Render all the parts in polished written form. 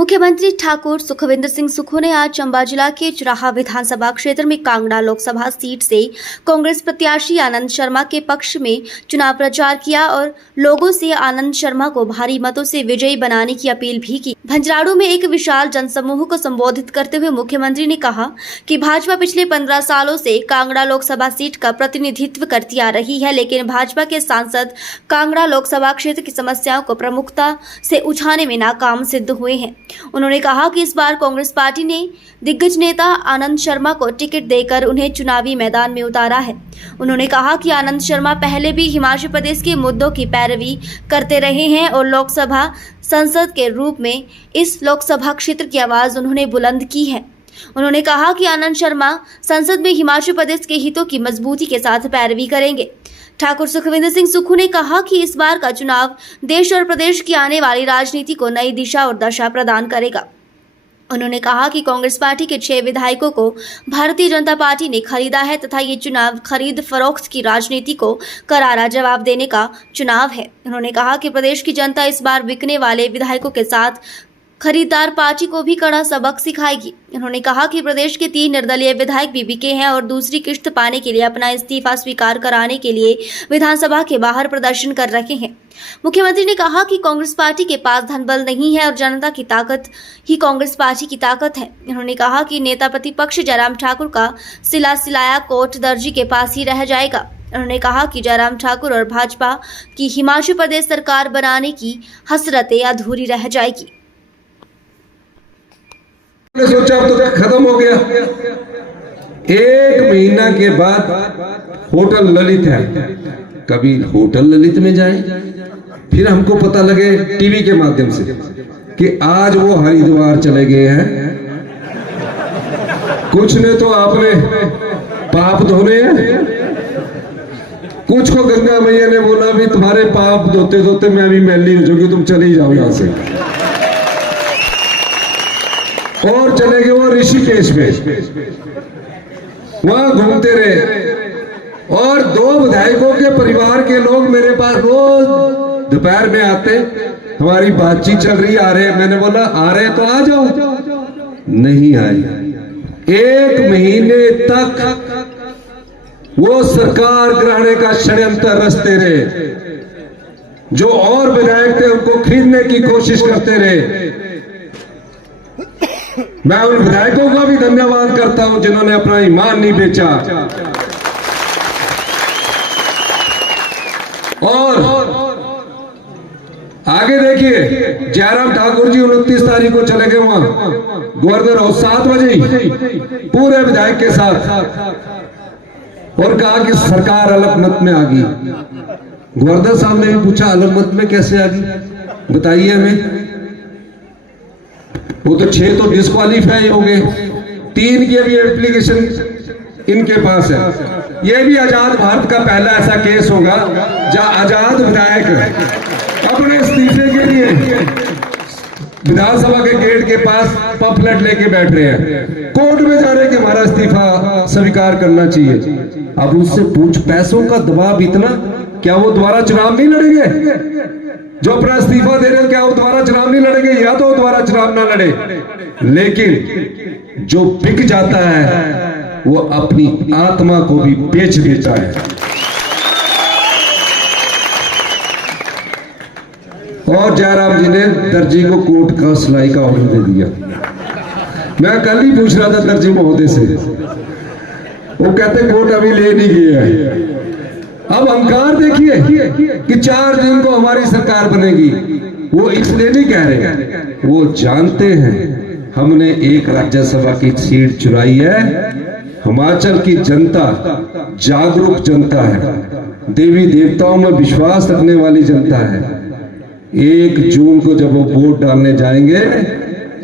मुख्यमंत्री ठाकुर सुखविंदर सिंह सुक्खू ने आज चंबा जिला के चुराहा विधानसभा क्षेत्र में कांगड़ा लोकसभा सीट से कांग्रेस प्रत्याशी आनंद शर्मा के पक्ष में चुनाव प्रचार किया और लोगों से आनंद शर्मा को भारी मतों से विजयी बनाने की अपील भी की। भंजराड़ू में एक विशाल जनसमूह को संबोधित करते हुए मुख्यमंत्री ने कहा कि भाजपा पिछले 15 सालों से कांगड़ा लोकसभा सीट का प्रतिनिधित्व करती आ रही है, लेकिन भाजपा के सांसद कांगड़ा लोकसभा क्षेत्र की समस्याओं को प्रमुखता से उठाने में नाकाम सिद्ध हुए हैं। उन्होंने कहा कि इस बार कांग्रेस पार्टी ने दिग्गज नेता आनंद शर्मा को टिकट देकर उन्हें चुनावी मैदान में उतारा है। उन्होंने कहा कि आनंद शर्मा पहले भी हिमाचल प्रदेश के मुद्दों की पैरवी करते रहे हैं और लोकसभा सांसद के रूप में इस लोकसभा क्षेत्र की आवाज उन्होंने बुलंद की है। उन्होंने कहा कि आनंद शर्मा संसद में हिमाचल प्रदेश के हितों की मजबूती के साथ पैरवी करेंगे। ठाकुर सुखविंदर सिंह सुक्खू ने कहा कि इस बार का चुनाव देश और प्रदेश की आने वाली राजनीति को नई दिशा और दशा प्रदान करेगा। उन्होंने कहा कि कांग्रेस पार्टी के 6 विधायकों को भारतीय जनता पार्टी ने खरीदा है तथा ये चुनाव खरीद फरोख्त की राजनीति को करारा जवाब देने का चुनाव है। उन्होंने कहा कि प्रदेश की जनता इस बार बिकने वाले विधायकों के साथ खरीदार पार्टी को भी कड़ा सबक सिखाएगी। उन्होंने कहा कि प्रदेश के 3 निर्दलीय विधायक भी बिके हैं और दूसरी किश्त पाने के लिए अपना इस्तीफा स्वीकार कराने के लिए विधानसभा के बाहर प्रदर्शन कर रहे हैं। मुख्यमंत्री ने कहा कि कांग्रेस पार्टी के पास धनबल नहीं है और जनता की ताकत ही कांग्रेस पार्टी की ताकत है। उन्होंने कहा कि नेता प्रतिपक्ष जयराम ठाकुर का सिलाया कोर्ट दर्जी के पास ही रह जाएगा। उन्होंने कहा कि जयराम ठाकुर और भाजपा की हिमाचल प्रदेश सरकार बनाने की हसरतें अधूरी रह जाएगी। सोचा अब तो खत्म हो गया। 1 महीना के बाद होटल ललित है, कभी होटल ललित में जाए, फिर हमको पता लगे टीवी के माध्यम से कि आज वो हरिद्वार चले गए हैं। कुछ ने तो आपने पाप धोने हैं, कुछ को गंगा मैया ने बोला भी तुम्हारे पाप धोते धोते मैं भी मैली हो जाऊंगी, तुम चले ही जाओ यहां से। और चले गए वो ऋषिकेश में, वहां घूमते रहे। और 2 विधायकों के परिवार के लोग मेरे पास रोज दोपहर में आते, हमारी बातचीत चल रही, आ रहे। मैंने बोला आ रहे तो आ जाओ, नहीं आए। 1 महीने तक वो सरकार गिराने का षड्यंत्र रचते रहे। जो और विधायक थे उनको खरीदने की कोशिश करते रहे। मैं उन विधायकों का भी धन्यवाद करता हूं जिन्होंने अपना ईमान नहीं बेचा। और आगे देखिए, जयराम ठाकुर जी 29 तारीख को चले गए वहां गवर्नर हाउस 7 बजे ही पूरे विधायक के साथ, और कहा कि सरकार अलग मत में आ गई। गवर्नर साहब ने भी पूछा अलग मत में कैसे आ गई, बताइए हमें। वो तो 6 तो डिस्क्वालीफाई हो गए, 3 की अभी एप्लीकेशन इनके पास है। ये भी आजाद भारत का पहला ऐसा केस होगा जहां आजाद विधायक अपने इस्तीफे के लिए विधानसभा के गेट के पास पम्फलेट लेके बैठ रहे हैं, कोर्ट में जा रहे कि हमारा इस्तीफा स्वीकार करना चाहिए। अब उससे पूछ, पैसों का दबाव इतना, क्या वो दोबारा चुनाव नहीं लड़ेंगे? जो अपना इस्तीफा दे रहे हैं क्या वो दोबारा चुनाव नहीं लड़ेंगे? या तो दोबारा चुनाव ना लड़े, लेकिन जो बिक जाता है वो अपनी आत्मा को भी बेच देता है। और जयराम जी ने दर्जी को कोर्ट का सिलाई का ऑर्डर दे दिया। मैं कल ही पूछ रहा था दर्जी महोदय से, वो कहते कोर्ट अभी ले नहीं गया है। अब अहंकार देखिए कि 4 दिन को हमारी सरकार बनेगी। वो इसलिए नहीं कह रहे, वो जानते हैं हमने एक राज्यसभा की सीट चुराई है। हिमाचल की जनता जागरूक जनता है, देवी देवताओं में विश्वास रखने वाली जनता है। 1 जून को जब वो वोट डालने जाएंगे,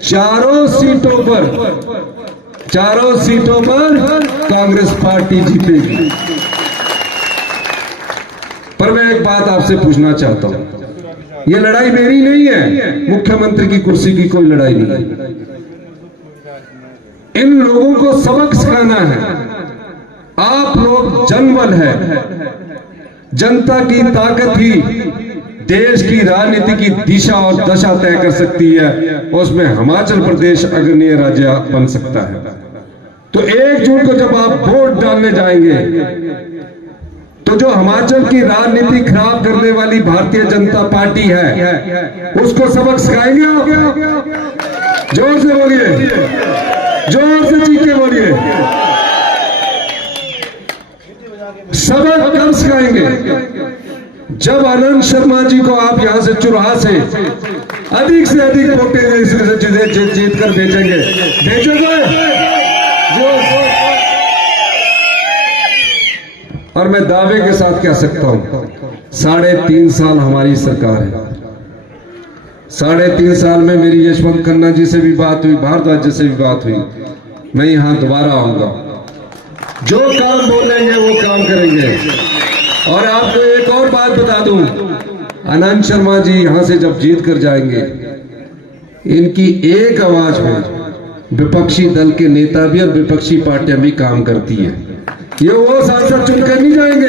चारों सीटों पर कांग्रेस पार्टी जीतेगी। पर मैं एक बात आपसे पूछना चाहता हूं, ये लड़ाई मेरी नहीं है, मुख्यमंत्री की कुर्सी की कोई लड़ाई नहीं है। इन लोगों को सबक सिखाना है। आप लोग जनबल है, जनता की ताकत ही देश की राजनीति की दिशा और दशा तय कर सकती है, उसमें हिमाचल प्रदेश अग्रणीय राज्य बन सकता है। तो 1 जून को जब आप वोट डालने जाएंगे तो जो हिमाचल की राजनीति खराब करने वाली भारतीय जनता पार्टी है उसको सबक सिखाएंगे आप? जोर से बोलिए, जोर से चीख के बोलिए। सबक कब सिखाएंगे? जब आनंद शर्मा जी को आप यहां से चुराहा से अधिक वोटें जीत कर भेजेंगे। और मैं दावे के साथ कह सकता हूं 3.5 साल हमारी सरकार है। 3.5 साल में मेरी यशवंत खन्ना जी से भी बात हुई, भारद्वाज जी से भी बात हुई। मैं यहां दोबारा आऊंगा, जो काम बोलेंगे वो काम करेंगे। और आपको एक और बात बता दूं, आनंद शर्मा जी यहां से जब जीत कर जाएंगे, इनकी एक आवाज में विपक्षी दल के नेता भी और विपक्षी पार्टियां भी काम करती है। ये वो सांसद चुनकर नहीं जाएंगे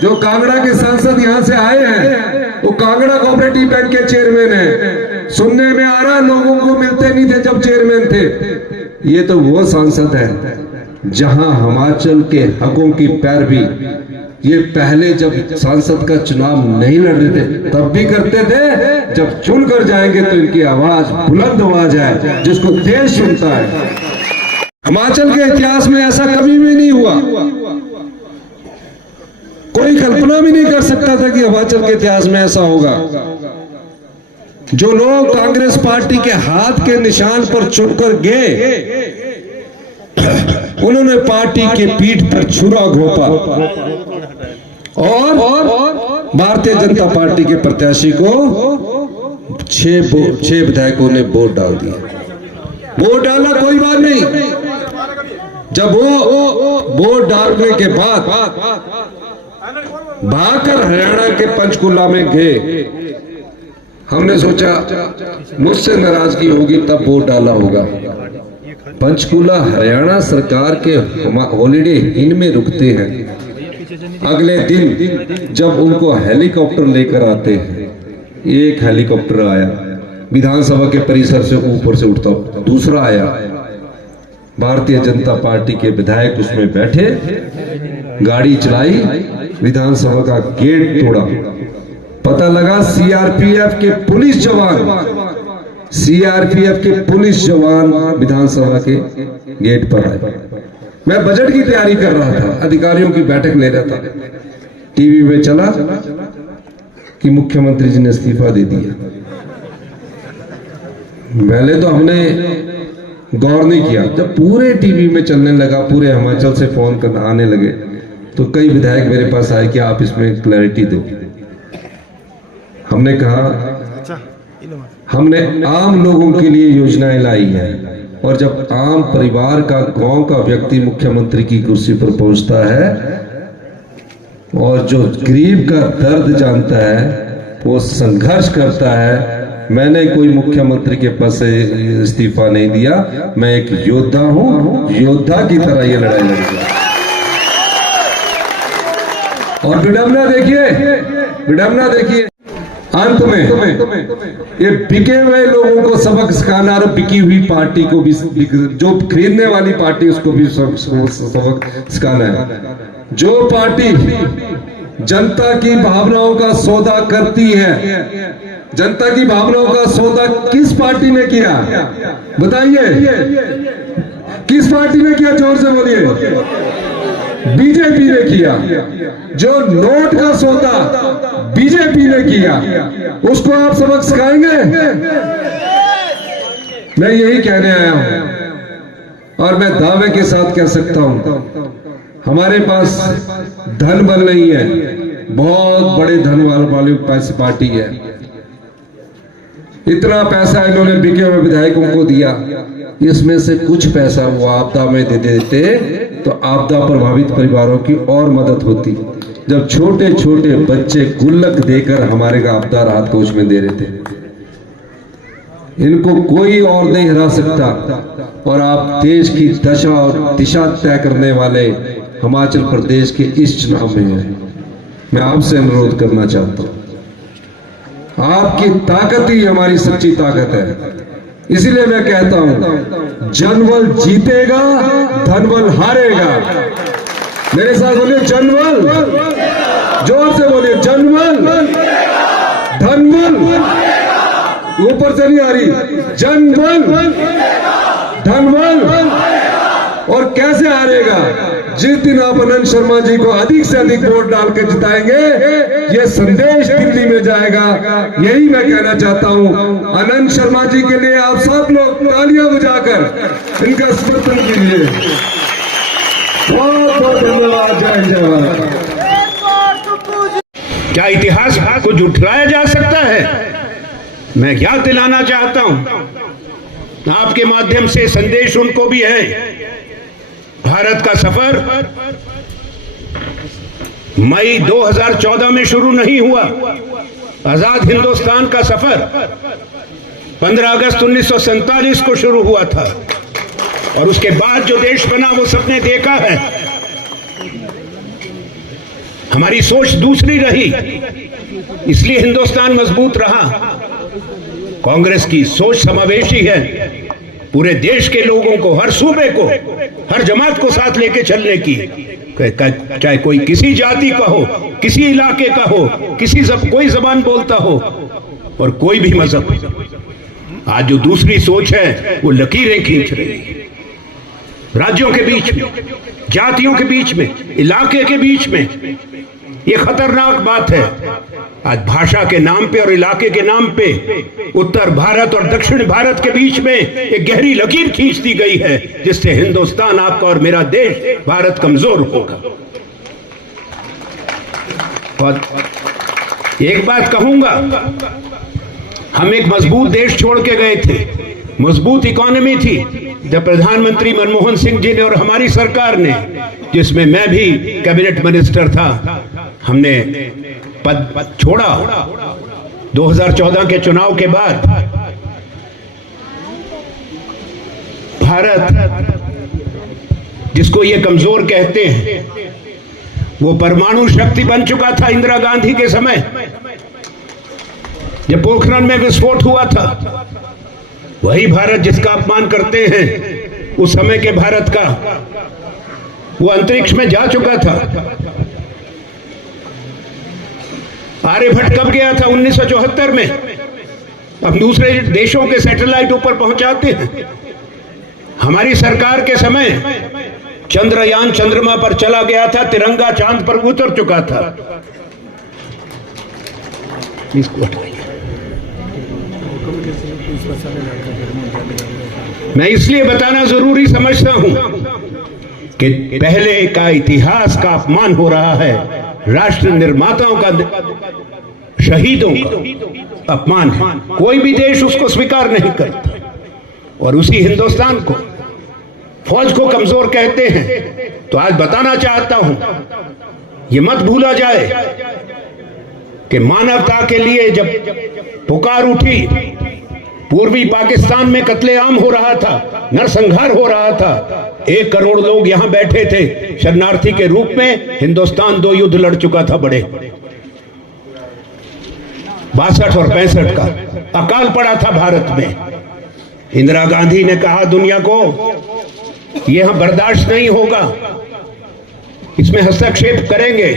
जो कांगड़ा के सांसद यहां से आए हैं। वो कांगड़ा कोऑपरेटिव बैंक के चेयरमैन है। सुनने में आ रहा लोगों को मिलते नहीं थे जब चेयरमैन थे। ये तो वो सांसद है जहां हिमाचल के हकों की पैरवी ये पहले जब सांसद का चुनाव नहीं लड़ रहे थे तब भी करते थे। जब चुन कर जाएंगे तो इनकी आवाज बुलंद आवाज है जिसको देश सुनता है। हिमाचल के इतिहास में ऐसा कभी भी नहीं हुआ। कोई कल्पना भी नहीं कर सकता था कि हिमाचल के इतिहास में ऐसा होगा। जो लोग कांग्रेस पार्टी के हाथ के निशान पर चुनकर गए उन्होंने पार्टी के पीठ पर छुरा घोंपा और भारतीय जनता पार्टी के प्रत्याशी को 6 विधायकों ने वोट डाल दिया। वोट डाला कोई बात नहीं। जब वो वोट डालने के बाद भागकर हरियाणा के पंचकुला में गए, हमने सोचा मुझसे नाराजगी होगी तब वोट डाला होगा। पंचकुला हरियाणा सरकार के हॉलीडे इन में रुकते हैं। अगले दिन जब उनको हेलीकॉप्टर लेकर आते हैं, एक हेलीकॉप्टर आया विधानसभा के परिसर से ऊपर से उठता, दूसरा आया, भारतीय जनता पार्टी के विधायक उसमें बैठे, गाड़ी चलाई, विधानसभा का गेट तोड़ा। पता लगा सीआरपीएफ के पुलिस जवान विधानसभा के गेट पर आए। मैं बजट की तैयारी कर रहा था, अधिकारियों की बैठक ले रहा था, टीवी में चला कि मुख्यमंत्री जी ने इस्तीफा दे दिया। पहले तो हमने गौर नहीं किया। जब पूरे टीवी में चलने लगा, पूरे हिमाचल से फोन करना आने लगे, तो कई विधायक मेरे पास आए कि आप इसमें क्लैरिटी दो। हमने कहा हमने आम लोगों के लिए योजनाएं लाई है, और जब आम परिवार का, गांव का व्यक्ति मुख्यमंत्री की कुर्सी पर पहुंचता है और जो गरीब का दर्द जानता है, वो संघर्ष करता है। मैंने कोई मुख्यमंत्री के पद से इस्तीफा नहीं दिया, मैं एक योद्धा हूं, योद्धा की तरह ये लड़ाई लड़ूंगा। और विडंबना देखिए अंत में ये बिके हुए लोगों को सबक सिखाना और बिकी हुई पार्टी को भी, जो खरीदने वाली पार्टी उसको भी सबक सिखाना है। जो पार्टी जनता की भावनाओं का सौदा करती है, जनता की भावनाओं का सौदा किस पार्टी ने किया बताइए? किस पार्टी ने किया? जोर से बोलिए। बीजेपी ने किया। जो नोट का सौदा बीजेपी ने किया, उसको आप सबक सिखाएंगे? मैं यही कहने आया हूं, और मैं दावे के साथ कह सकता हूं, हमारे पास धन बल नहीं है, बहुत बड़े धन वाली पार्टी है। इतना पैसा इन्होंने बिके हुए विधायकों को दिया, इसमें से कुछ पैसा वो आपदा में दे देते तो आपदा प्रभावित परिवारों की और मदद होती। जब छोटे छोटे बच्चे गुल्लक देकर हमारे आपदा राहत कोष में दे रहे थे, इनको कोई और नहीं हरा सकता। और आप देश की दशा और दिशा तय करने वाले हिमाचल प्रदेश के इस चुनाव में हैं। मैं आपसे अनुरोध करना चाहता हूं, आपकी ताकत ही हमारी सच्ची ताकत है। इसलिए मैं कहता हूं, जनबल जीतेगा, धनबल हारेगा। मेरे साथ बोलिए जनबल, जोर से बोलिए जनबल, धनबल, ऊपर से नहीं आ रही, जनबल, धनबल। और कैसे हारेगा? जिस दिन आप आनंद शर्मा जी को अधिक से अधिक वोट डाल के जिताएंगे, ये संदेश दिल्ली में जाएगा। यही मैं कहना चाहता हूं। आनंद शर्मा जी के लिए आप सब लोग तालियां बजाकर इनका समर्थन कीजिए। बहुत बहुत धन्यवाद। जय जय भारत। क्या इतिहास को झुठलाया जा सकता है? मैं क्या दिलाना चाहता हूं आपके माध्यम से संदेश उनको भी है। भारत का सफर मई 2014 में शुरू नहीं हुआ। आजाद हिंदुस्तान का सफर 15 अगस्त 1947 को शुरू हुआ था, और उसके बाद जो देश बना वो सबने देखा है। हमारी सोच दूसरी रही, इसलिए हिंदुस्तान मजबूत रहा। कांग्रेस की सोच समावेशी है, पूरे देश के लोगों को, हर सूबे को, हर जमात को साथ लेके चलने की। चाहे कोई किसी जाति का हो, किसी इलाके का हो, कोई जबान बोलता हो, और कोई भी मजहब। आज जो दूसरी सोच है वो लकीरें खींच रही है, राज्यों के बीच में, जातियों के बीच में, इलाके के बीच में। ये खतरनाक बात है। आज भाषा के नाम पे और इलाके के नाम पे उत्तर भारत और दक्षिण भारत के बीच में एक गहरी लकीर खींच दी गई है, जिससे हिंदुस्तान, आपका और मेरा देश भारत कमजोर होगा। और एक बात कहूंगा, हम एक मजबूत देश छोड़ के गए थे, मजबूत इकोनॉमी थी। जब प्रधानमंत्री मनमोहन सिंह जी ने और हमारी सरकार ने, जिसमें मैं भी कैबिनेट मिनिस्टर था, हमने पद छोड़ा 2014 के चुनाव के बाद, भारत जिसको ये कमजोर कहते हैं, वो परमाणु शक्ति बन चुका था इंदिरा गांधी के समय। जब पोखरण में विस्फोट हुआ था, वही भारत जिसका अपमान करते हैं, उस समय के भारत का, वो अंतरिक्ष में जा चुका था। आर्यभट्ट कब गया था? 1974 में। अब दूसरे देशों के सैटेलाइट ऊपर पहुंचाते हैं। हमारी सरकार के समय चंद्रयान चंद्रमा पर चला गया था, तिरंगा चांद पर उतर चुका था। मैं इसलिए बताना जरूरी समझता हूं कि पहले का इतिहास का अपमान हो रहा है, राष्ट्र निर्माताओं का, शहीदों का अपमान है। कोई भी देश उसको स्वीकार नहीं करता, और उसी हिंदुस्तान को, फौज को कमजोर कहते हैं। तो आज बताना चाहता हूं, ये मत भूला जाए कि मानवता के लिए जब पुकार उठी, पूर्वी पाकिस्तान में कत्लेआम हो रहा था, नरसंहार हो रहा था, 1 करोड़ लोग यहां बैठे थे शरणार्थी के रूप में। हिंदुस्तान 2 युद्ध लड़ चुका था बड़े, 62 और 65 का अकाल पड़ा था भारत में। इंदिरा गांधी ने कहा दुनिया को, यह बर्दाश्त नहीं होगा, इसमें हस्तक्षेप करेंगे,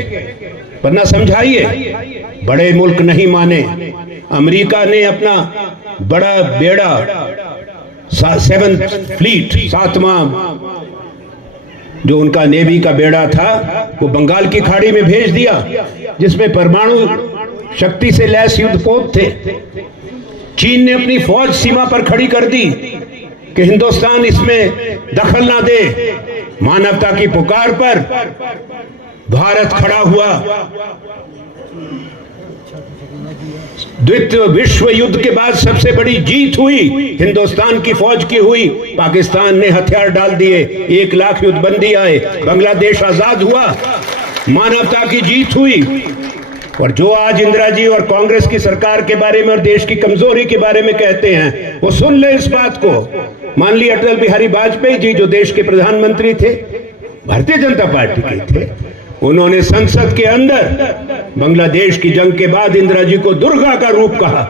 वरना समझाइए। बड़े मुल्क नहीं माने। अमेरिका ने अपना बड़ा बेड़ा, 7th फ्लीट, 7वां जो उनका नेवी का बेड़ा था, वो बंगाल की खाड़ी में भेज दिया, जिसमें परमाणु शक्ति से लैस युद्धपोत थे। चीन ने अपनी फौज सीमा पर खड़ी कर दी कि हिंदुस्तान इसमें दखल ना दे। मानवता की पुकार पर भारत खड़ा हुआ। द्वितीय विश्व युद्ध के बाद सबसे बड़ी जीत हुई हिंदुस्तान की फौज की हुई। पाकिस्तान ने हथियार डाल दिए, 1 लाख युद्धबंदी आए, बांग्लादेश आजाद हुआ, मानवता की जीत हुई। और जो आज इंदिरा जी और कांग्रेस की सरकार के बारे में और देश की कमजोरी के बारे में कहते हैं, वो सुन ले इस बात को। मान ली अटल बिहारी वाजपेयी जी, जो देश के प्रधानमंत्री थे, भारतीय जनता पार्टी के थे, उन्होंने संसद के अंदर बांग्लादेश की जंग के बाद इंदिरा जी को दुर्गा का रूप कहा।